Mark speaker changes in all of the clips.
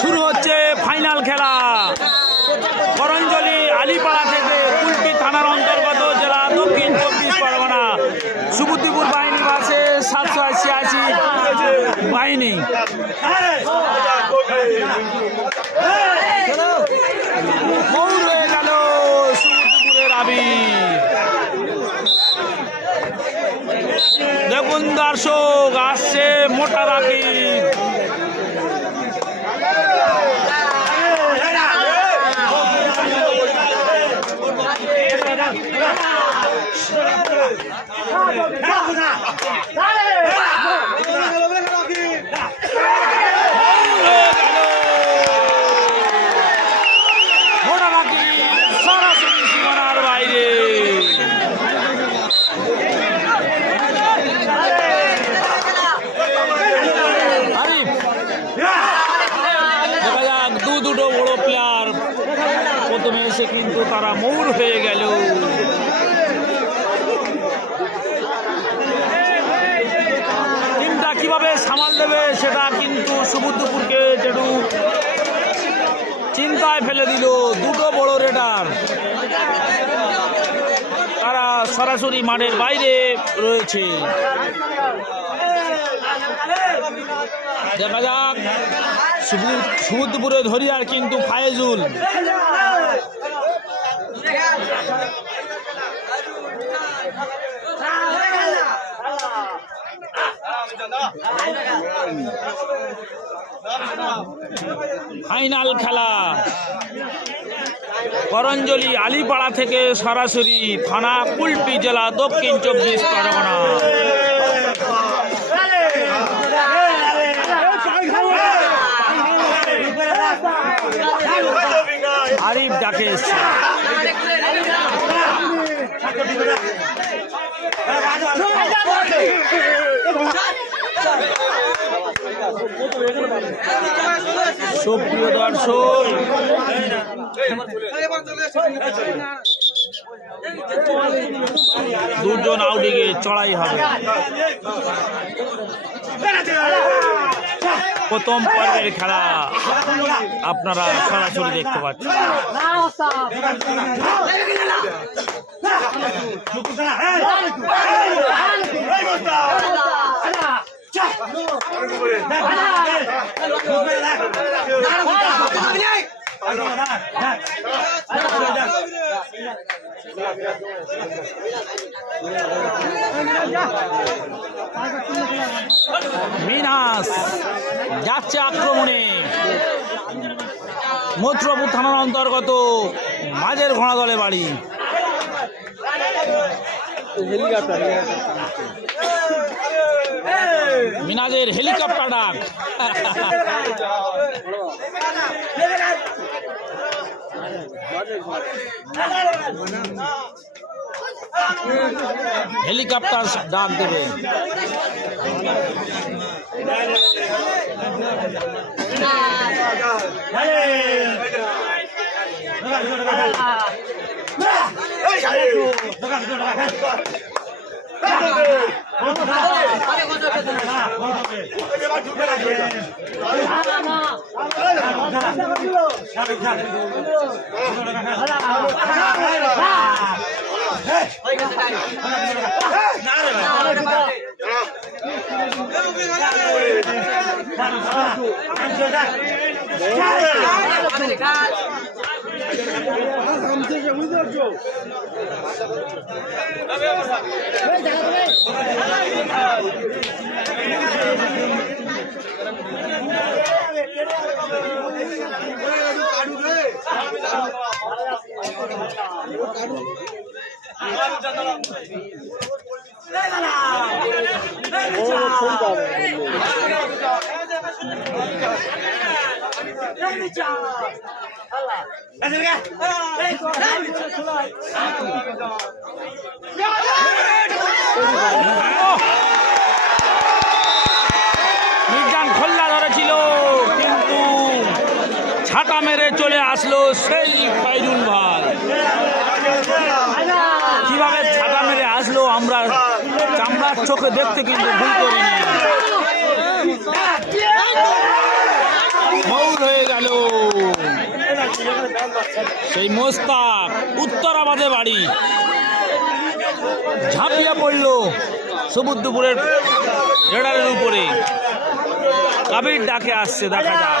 Speaker 1: শুরু হচ্ছে ফাইনাল খেলা। করঞ্জলি আলিপাড়া থেকে কুলটি থানার অন্তর্গত জেলা দক্ষিণ চব্বিশ পরগনা। সুবুদ্দিপুর বাহিনী বাসে সাতশো আশি আশি বাহিনী। মৌর হয়ে আসছে সুবুদ্দিপুরের আবির দেখুন দর্শক আসছে মোটা রাখি মোটা রাখি সরাসরি সীমানার বাইরে আরিফ দেখা যাক দু দুটো বড় প্লেয়ার প্রথমে এসে কিন্তু তারা মৌর হয়ে গেল টিমটা কীভাবে সামাল দেবে সেটা কিন্তু সুবুদ্ধপুরকে যেটু চিন্তায় ফেলে দিল দুটো বড় রেডার তারা সরাসরি মাঠের বাইরে রয়েছে। দেখা যাক। সুবু- সুবুদ্ধপুরে ধরিয়ার কিন্তু ফায়েজুল। ফাইনাল খেলা। করঞ্জলি আলিপাড়া থেকে সরাসরি থানা কুলপি জেলা দক্ষিণ চব্বিশ পরগনা। আরিফ ডাকে এসছে। সুপ্রিয় দর্শক দুজন আউডিগে চড়াই হবে। প্রথম পর্বের খেলা আপনারা সরাসরি দেখতে পাচ্ছেন। মিনাস যাচ্ছে আক্রমণে। মথুরাপুর থানার অন্তর্গত মাঝের ঘোড়া দলে বাড়ি। মিনাজের হেলিকপ্টার ডাক হেলিকপ্টার ডাক দেবে। Hey! ও মির্জান খোল্লা ধরেছিল, কিন্তু ছাতা মেরে চলে আসলো সেই ফাইরুল ভাই। কীভাবে ছাতা মেরে আসলো আমরা চামড়ার চোখে দেখতে কিন্তু ভুল করিনি। সেই মোস্তাক উত্তরাবাদে বাড়ি ঝাঁপিয়ে পড়ল সবুজ দুপুরের রেডারের উপরে কাবির ডাকে আসছে দেখা যাক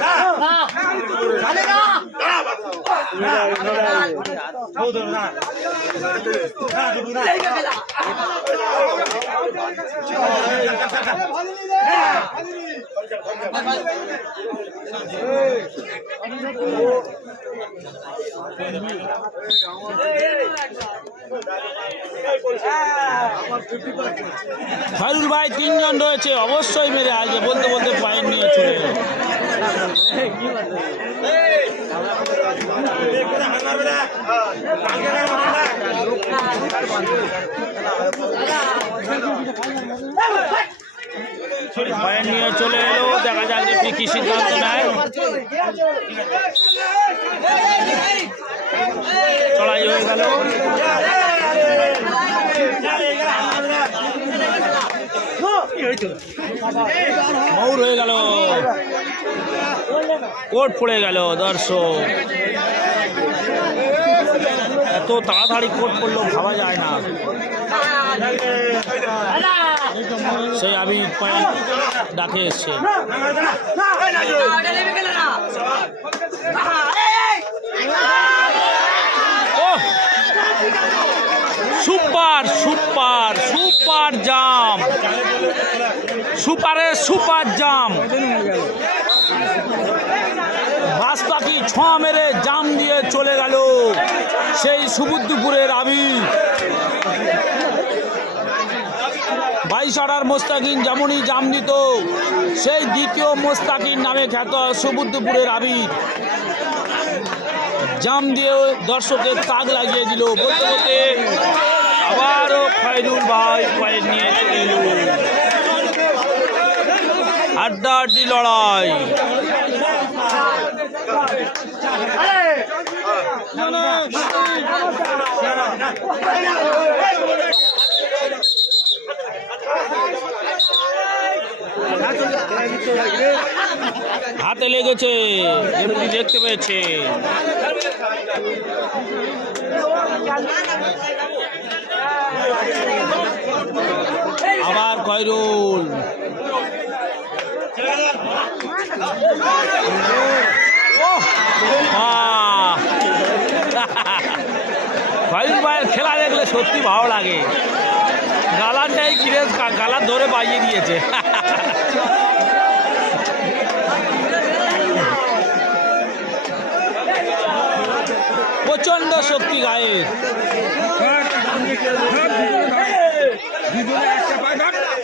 Speaker 1: 나! 나! 나! 나! 나! ফাইরুল ভাই তিনজন রয়েছে অবশ্যই মেরে আগে বলতে বলতে পয়েন্ট নিয়ে চলে এলো নিয়ে চলে এলো, দেখা যাক যে কি সিদ্ধান্ত নেয়। চড়াই হয়ে গেল। মৌর হয়ে গেল। কোট পড়ে গেল দর্শক। এত তাড়াতাড়ি কোট পড়ল ভাবা যায় না। সেই আমি ডাকে এসছে। Super super super jam. সুপারে super jam. বাস্তাকি ছ মেরে জাম দিয়ে চলে গেল সেই সুবুদ্দুপুরের আবির বাইশাড়ার মোস্তাকিন যেমনই জাম দিত, সেই দ্বিতীয় মোস্তাকিন নামে খ্যাত সুবুদ্দুপুরের আবির জাম দিয়ে দর্শকের তাক লাগিয়ে দিল। বলতে বলতে আবারও খয়রুল ভাই পয়েন্ট নিয়ে আড্ডি লড়াই হাতে লেগেছে রেফারি দেখতে পেয়েছে। আবার কয়রুল ফাইভ ভাইয়ের খেলা দেখলে সত্যি ভালো লাগে গালারটাই কিরে গালার ধরে বাজিয়ে দিয়েছে প্রচণ্ড শক্তি গায়ের একটা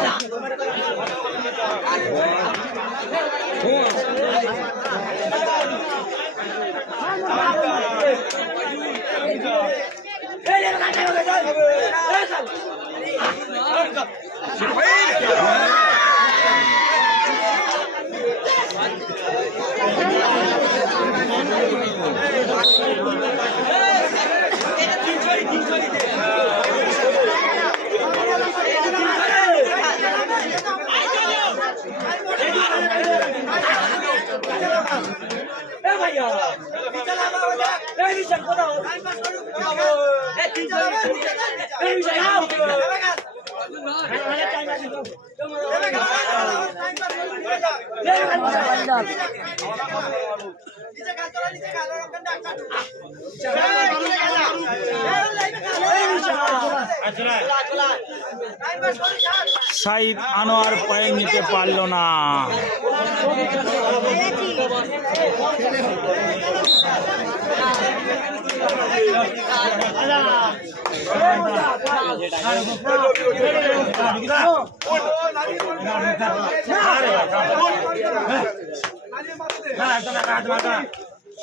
Speaker 1: Wait a minute! Saeed Anwar point নিতে পারল না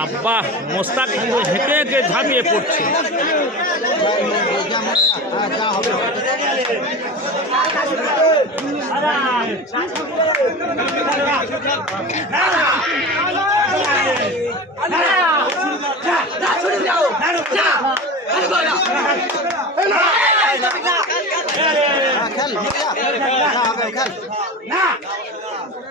Speaker 1: বাবা মোস্তাক হেঁটে হেঁটে ঝাঁপিয়ে পড়ছে।
Speaker 2: খেল।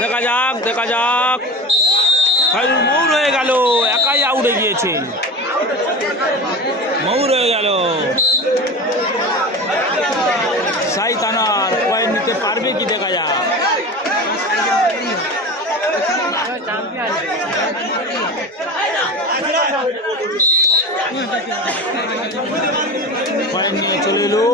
Speaker 1: দেখা যাক দেখা যাক। খাইরুল মৌর হয়ে গেল। একাই আউড়ে গিয়েছে। মৌর হয়ে গেল। সাইতানার পয়েন্ট নিতে পারবে কি? দেখা যাক। পয়েন্ট নিয়ে চলে এলো।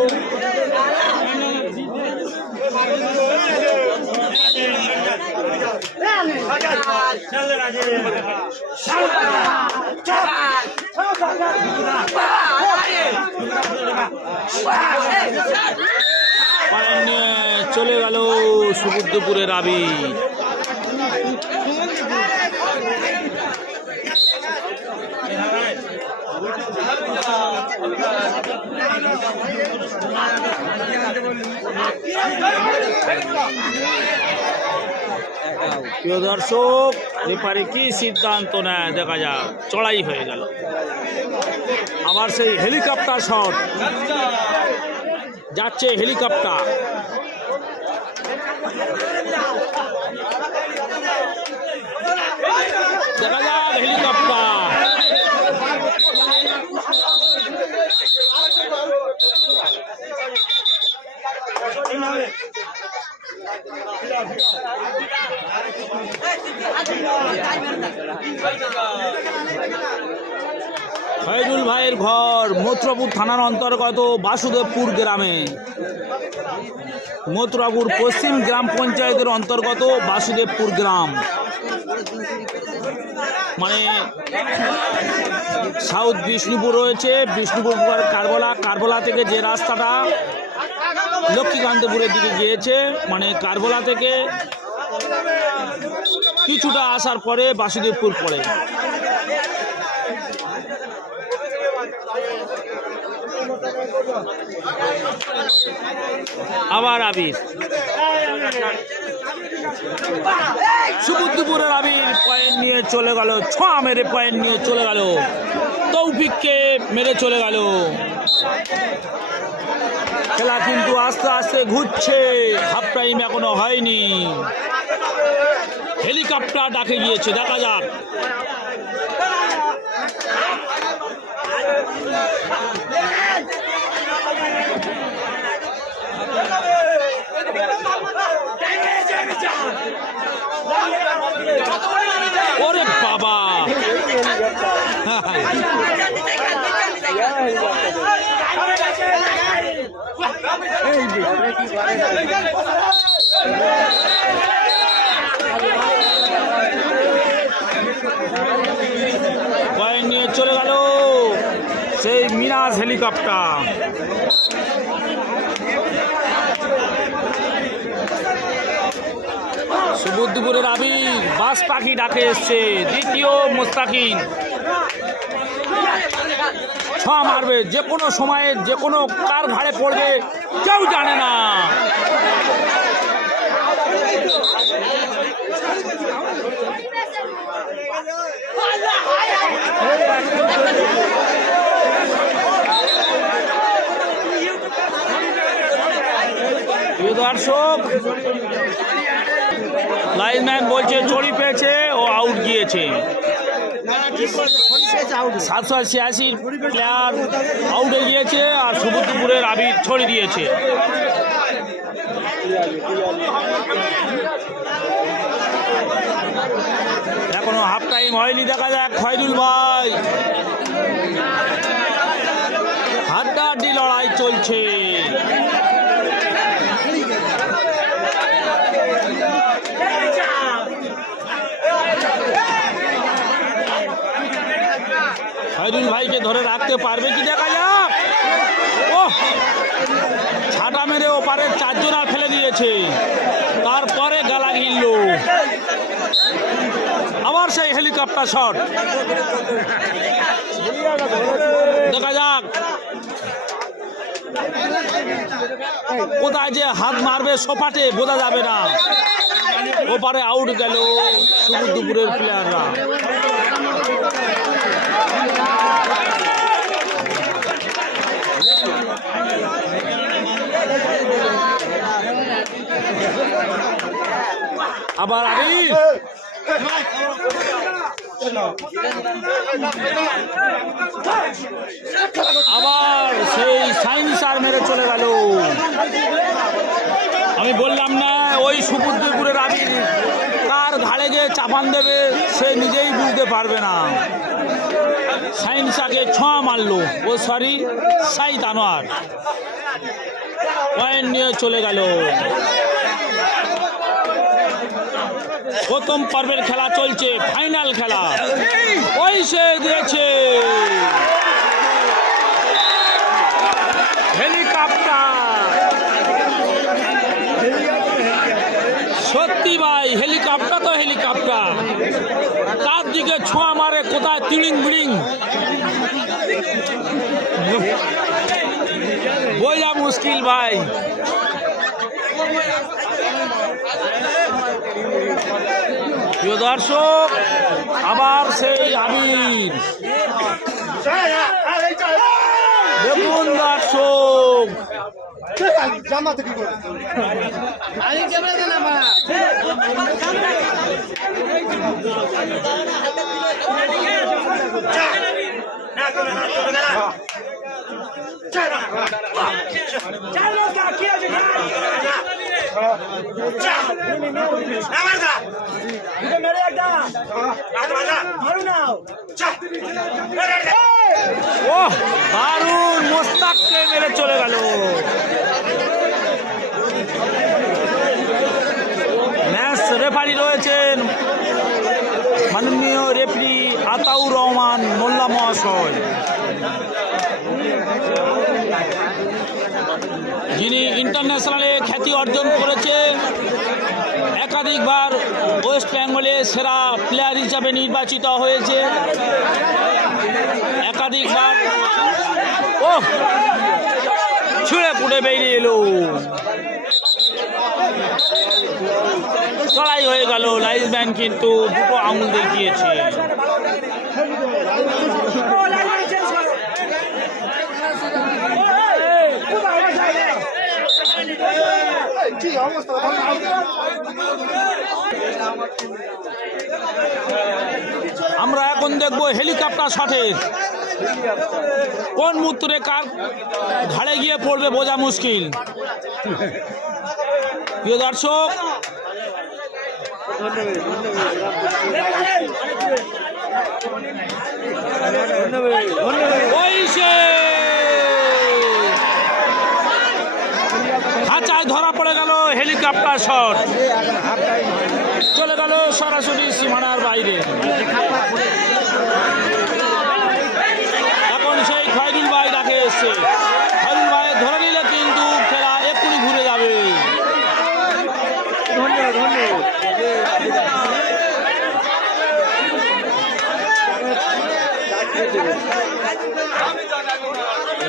Speaker 1: চলে গেল সমুদ্রপুরের আবি প্রিয় দর্শক রেফারি কি সিদ্ধান্ত নেয়? দেখা যাক, চড়াই হয়ে গেল। আবার সেই হেলিকপ্টার শট যাচ্ছে হেলিকপ্টার দেখা যাক হেলিকপ্টার ফয়জুল ভাইয়ের ঘর, মথুরাপুর থানার অন্তর্গত বাসুদেবপুর গ্রামে। মথুরাপুর পশ্চিম গ্রাম পঞ্চায়েতের অন্তর্গত বাসুদেবপুর গ্রাম। মানে সাউথ বিষ্ণুপুর রয়েছে, বিষ্ণুপুর পর কারবলা। কারবলা থেকে যে রাস্তাটা লক্ষ্মীকান্তপুরের দিকে গিয়েছে মানে কারবলা থেকে কিছুটা আসার পরে বাসুদেবপুর পড়ে আবার আবির। সমুদ্রপুরের আবির পয়েন্ট নিয়ে চলে গেল ছ মেরে পয়েন্ট নিয়ে চলে গেল। তৌফিককে মেরে চলে গেল। খেলা কিন্তু আস্তে আস্তে ঘুরছে হাফ টাইম এখনও হয়নি। হেলিকপ্টার ডাকে গিয়েছে দেখা যাক। ওরে বাবা। কয়েন নিয়ে চলে গেল সেই মিনাজ হেলিকপ্টার। সুবোধ দুপুরের আবির, বাস পাখি ডাকে এসছে, দ্বিতীয় মোস্তাকিন। ছ মারবে যে কোনো সময়ে যে কোনো কার ঘাড়ে পড়বে, কেউ জানে না। দর্শক লাইনম্যান বলছে চড়ি পেয়েছে ও আউট গিয়েছে। সাতশো ছিয়াশি প্লেয়ার আউটে গিয়েছে আর সুবুদ্দুপুরের আবির ছড়ি দিয়েছে। এখনও হাফ টাইম হয়নি, দেখা যাক খয়রুল ভাই। হাড্ডাহাড্ডি লড়াই চলছে। খয়রুল ভাইকে ধরে রাখতে পারবে কি দেখা যাক? ও ছাটা মেরে ওপারে চারজনা ফেলে দিয়েছে। তারপরে গালা গিলল আবার সেই হেলিকপ্টার শট। দেখা যাক। কোথায় যে হাত মারবে সোপাটে বোঝা যাবে না। ওপারে আউট গেল সুবুদ্দুপুরের প্লেয়াররা আবার আবির আবার সেই সাইন্স আর মেরে চলে গেল। আমি বললাম, না, ওই সুপুদ্রপুরের আবির কার ঘাড়ে যে চাপান দেবে, সে নিজেই বুঝতে পারবে না। সাইন্সাকে ছোঁয়া মারলো। ও সরি সাইদ আনোয়ার পয়েন্ট নিয়ে চলে গেল। প্রথম পর্বের খেলা চলছে, ফাইনাল খেলা। ওই দিয়েছে। হেলিকপ্টার। সত্যি ভাই, হেলিকপ্টার তো হেলিকপ্টার। তার দিকে ছোঁয়া মারে কোথায়? তিড়িং বিড়িং বোঝা মুশকিল ভাই। প্রিয় দর্শক আবার সেই আবির দেখুন দর্শক।
Speaker 2: কি করে
Speaker 1: ও দারুণ মোস্তাককে মেরে চলে গেল ম্যাচ রেফারি রয়েছেন মাননীয় রেফারি আতাউর রহমান মোল্লা মহাশয়। যিনি ইন্টারন্যাশনালে খ্যাতি অর্জন করেছে, একাধিকবার ওয়েস্ট বেঙ্গলে সেরা প্লেয়ার হিসাবে নির্বাচিত হয়েছে। একাধিকবার। ও ছুঁড়ে পুড়ে বেরিয়ে এলো। লড়াই হয়ে গেল লাইজম্যান কিন্তু দুটো আঙুল দেখিয়েছে
Speaker 2: কি অবস্থা
Speaker 1: আমরা এখন দেখব হেলিকপ্টার শটের কোন মূত্রে কার ঘাড়ে গিয়ে পড়বে বোঝা মুশকিল। প্রিয় দর্শক হাওয়ায় ধরা পড়ে গেল হেলিকপ্টার শট। চলে গেল সরাসরি সীমানার বাইরে। এখন সেই খয়রুল ভাই ডাকে এসছে। খয়রুল ভাই ধরে নিলে, কিন্তু খেলা এক্ষুনি ঘুরে যাবে।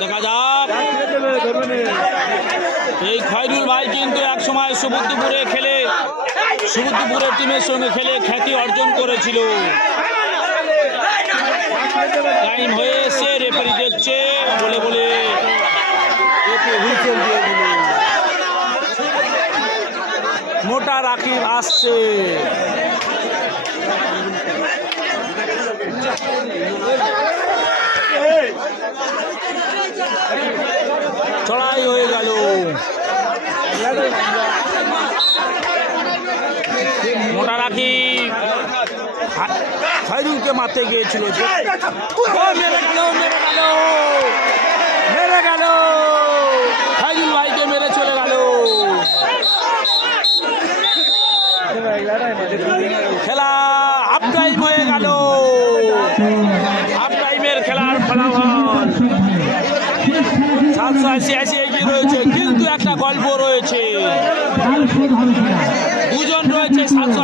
Speaker 1: দেখা যাক। এক সময় সুবুদ্দিপুরে খেলে সুবুদ্দিপুরের টিমের সঙ্গে খেলে খ্যাতি অর্জন করেছিল। টাইম হয়ে এসে রেফারি দেখছে, বলে বলে। মোটা রাকিব আসছে। চড়াই হয়ে গেল। মোটা রাখি। খাইরুলকে মারতে গিয়েছিল। মেরে গেল মেরে গেল। মেরে গেল খাইরুল ভাইকে মেরে চলে গেল খেলা হাফ টাইম হয়ে গেল হাফ টাইমের খেলার ফলাফল রয়েছে কিন্তু একটা গল্প রয়েছে। দুজন রয়েছে সাতশো